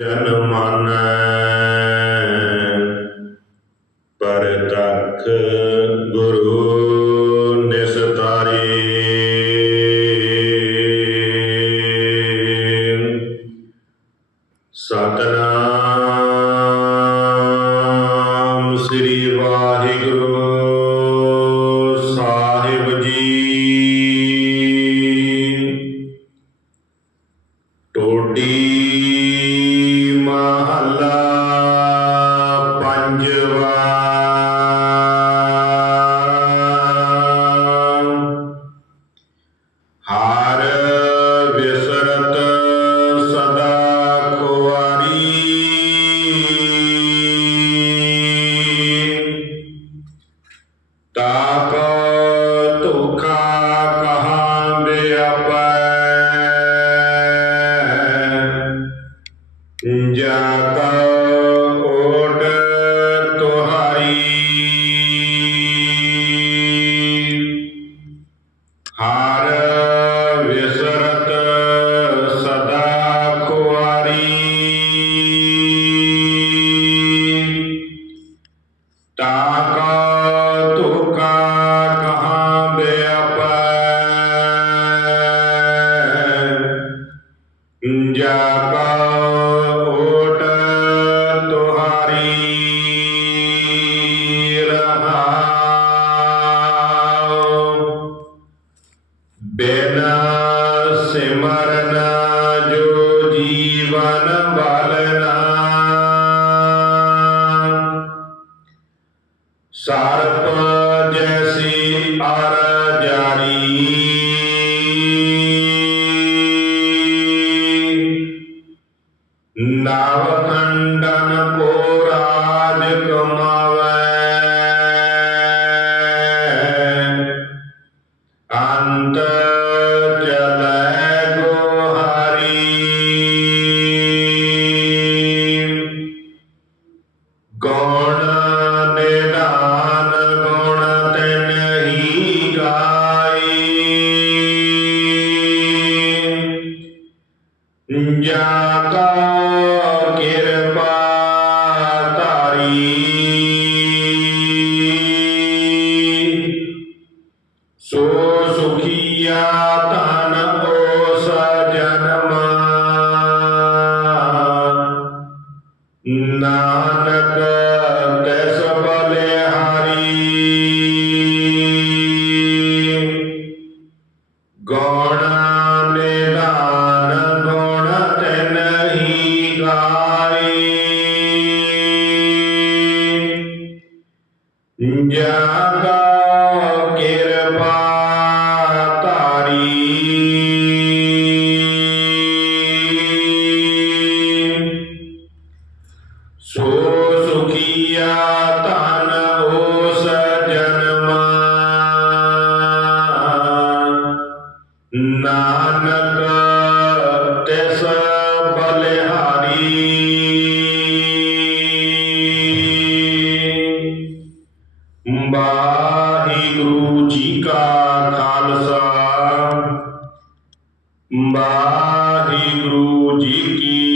ਜਨ ਪਰ ਤਖ ਗੁਰੂ ਨਿਸਤਾਰੀ। ਸਤਨਾਮ ਸ੍ਰੀ ਵਾਹਿਗੁਰੂ ਸਾਹਿਬ ਜੀ। ਟੋਡੀ طاقت کا کہاں بے اپ جاتا اوڈر تہاری ہار وسرت سدا خواری طاقت ਸਰਪ ਜੈਸੀ ਅਰ ਜਾਰੀ। کنڈن کو کہر پا تاریخیا تو س ج جگا کرپا سو نانک تیسر ماہی گرو جی کی